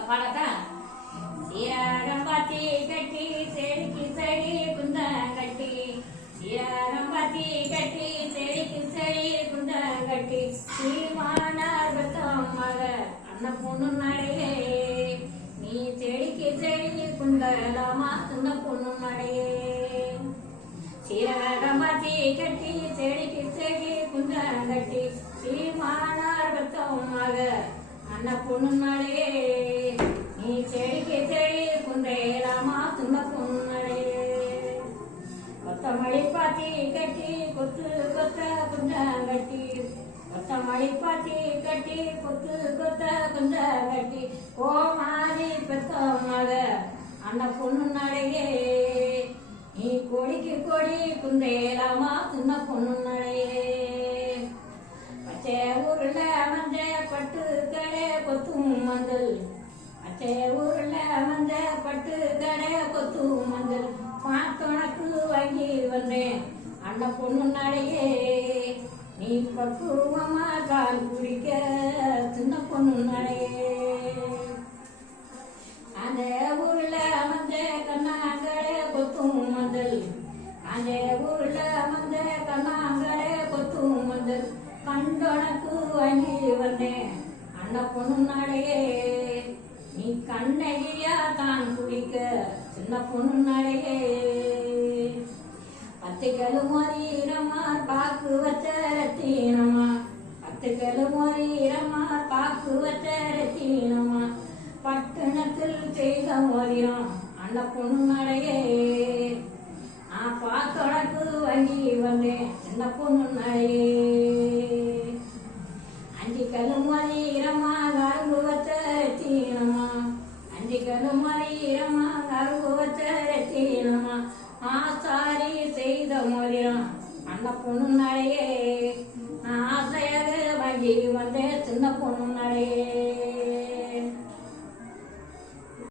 பாடாக்கா சீராகம் பாத்தி கட்டி செடிக்கு செடி குந்தம் கட்டி சீராகம் பாத்தி கட்டி செடிக்கு செடி குந்தம் கட்டி சீமானார் பத்தம் மக அண்ணன் பொண்ணு நடையே நீ செடிக்கு செடி குந்தலாமா துண்ண பொண்ணு நடையே சீராகம் பாத்தி கட்டி செடிக்கு செடி குந்தம் கட்டி சீமானார் பத்தம் மக அண்ண பொண்ணு நடையே நீ செடிக்கு செடி குந்தையலாமா துண்ண பொண்ணு நடையே கொத்தமல்லி பாத்தி கட்டி கொத்து கொத்த குந்தம் கட்டி கொத்தமல்லி பாத்தி கட்டி கொத்து கொத்த குந்தம் கட்டி ஓ மாறி பெத்த மக அண்ண பொண்ணு நடையே நீ கொடிக்கு கொடி குந்தையலாமா துண்ண பொண்ணு நடையே பச்சை ஊர்ல மஞ்ச பட்டு கடை கொத்தும் மஞ்சள் பச்சை ஊர்ல மஞ்ச பட்டு கடை கொத்தும் மஞ்சள் பாத்தொனக்கு வாங்கி வந்தேன் அண்ண பொண்ணு நடையே நீ பக்குவமா கால் குடிக்க சின்ன பொண்ணு நடையே அந்த ஊர்ல மஞ்ச கண்ணாங்கடை கொத்தும் மஞ்சள் அந்த ஊர்ல மஞ்ச கண்ணாங்கடை கொத்தும் மஞ்சள் கண்டொனக்கு வாங்கி வந்தேன் அண்ண பொண்ணு நடையே நீ கண்ணகியா தான் குடிக்க சின்ன பொண்ணு நடையே பத்துக்களு மொரீரமா பாக்கு வச்ச ரத்தீனமா பத்துக்களு மொரீரமா பாக்கு வச்ச ரத்தீனமா பட்டணத்தில் செய்த மொரியம் அண்ண பொண்ணு நடையே நான் பாத்தொடக்கு வாங்கி வந்தேன் சின்ன பொண்ணு நடையே அஞ்சு கழுமொழி இரமா கரும்பு வச்ச ரத்தீனமா அஞ்சு கழுமொழி இரமா கரும்பு வச்ச ரத்தீனமா ஆசாரி செய்த மொழியம் அண்ண பொண்ணு நடையே நான் ஆசையாக வாங்கி வந்தேன் சின்ன பொண்ணு நடையே